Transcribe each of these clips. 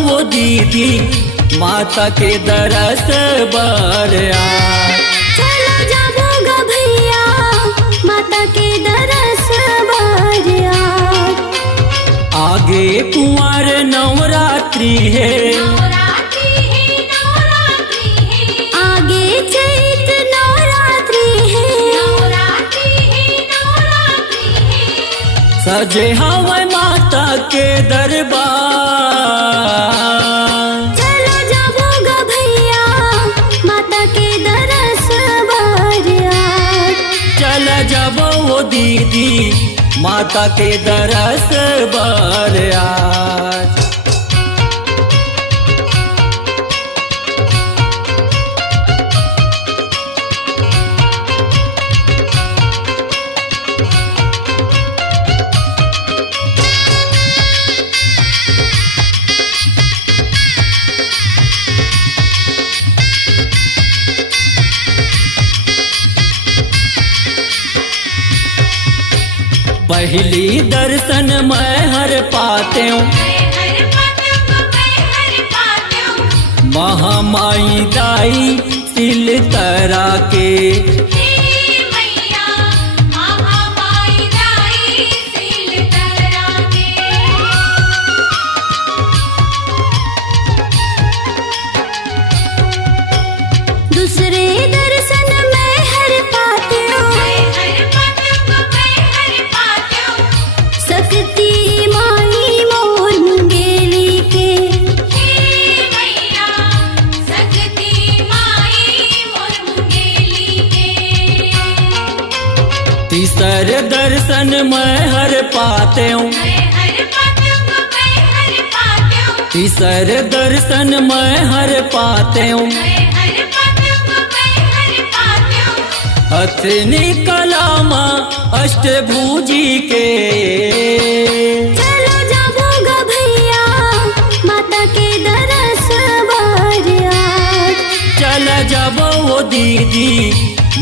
वो दीदी माता के दरस बरया। चला जाबोगा भैया माता के दरस बरया। आगे कुंवर नवरात्रि है, आगे चैत नवरात्रि है, सजे हवा माता के दरबार। चला जाबोगा भैया माता के दरस बरया। चला जब वो दीदी माता के दरस बरया। पहली दर्शन मैं हर पाते हूँ, महामाई दाई तिल तरा के। दूसरे दर्शन मैं हर पाती हूँ, शक्ति माई मोर मुंगेली के। तीसर दर्शन मैं हर पाते हूँ, तीसर दर्शन मैं हर पाते हूँ। हथनी कलामा अष्टभुजी के। चला जाबोगा भैया माता के दरस बरया। चला जब वो दीदी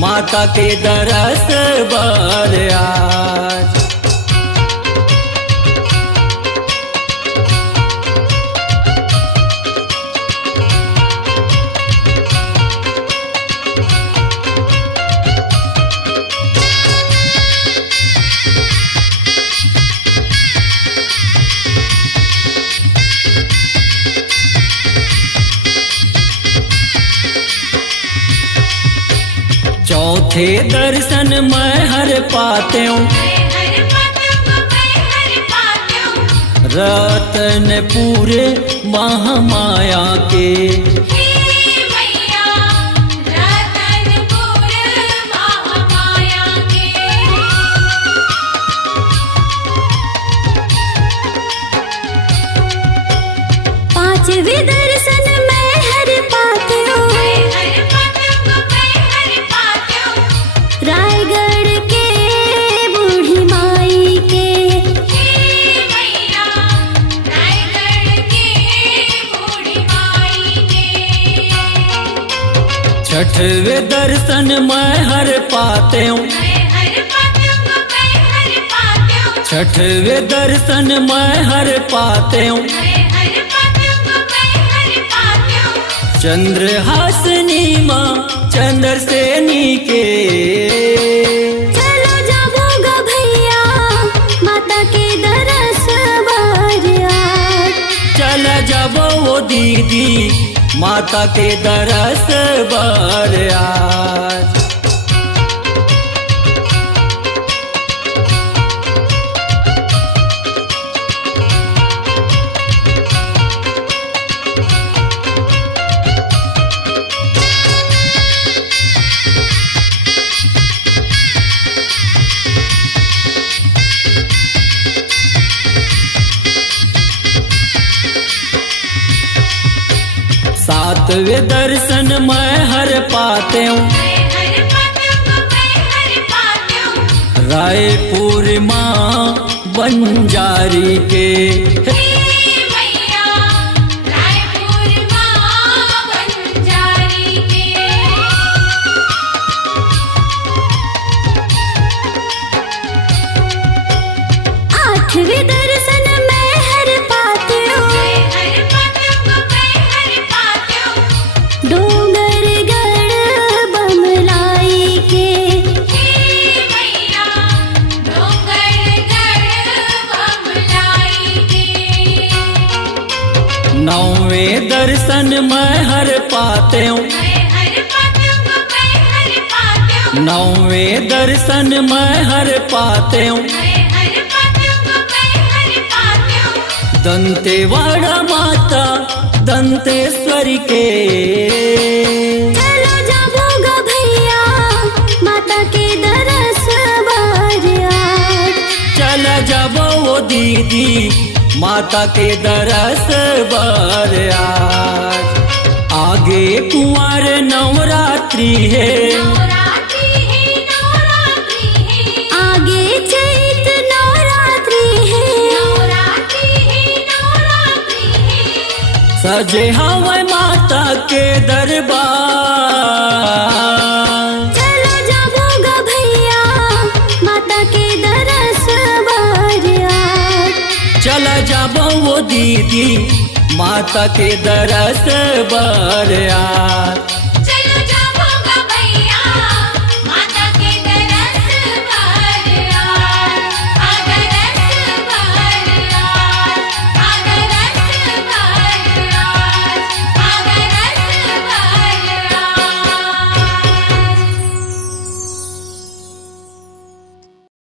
माता के दरस बरया। चौथे दर्शन मैं हर पाते हूँ, रतन पूरे महामाया के। पांचवे दर्शन मैं हर पाती हूँ, रायगढ़ के बूढ़ी माई के। छठवे दर्शन मैं हर पाते हूँ, छठवे दर्शन मैं हर पाते हूँ। चंद्रहासिनी माँ चंद्रसेनी के। चला जाबोगा भैया माता के दरस बरया। चला जब वो दीदी माता के दरस बरया। सातवें दर्शन मैं हर पाते हूँ, रायपुर माँ बंजारी के। आठवें दर्शन मैं हर पाती हूँ, दर्शन मैं हर पाते हूँ, नौवें दर्शन मैं हर पाते हूँ। दंतेवाड़ा माता दंतेश्वरी के चलो जाबोगा भैया माता के दरस बार आज। चला जाबो वो दीदी माता के दरस बार आज। आगे कुंवर नवरात्रि है, आगे चैत नवरात्रि है, सजे हवा माता के दरबार। चलो जाबोगा भैया माता के दरस बार आज। चला जाबो वो दीदी माता के दरस बार आज।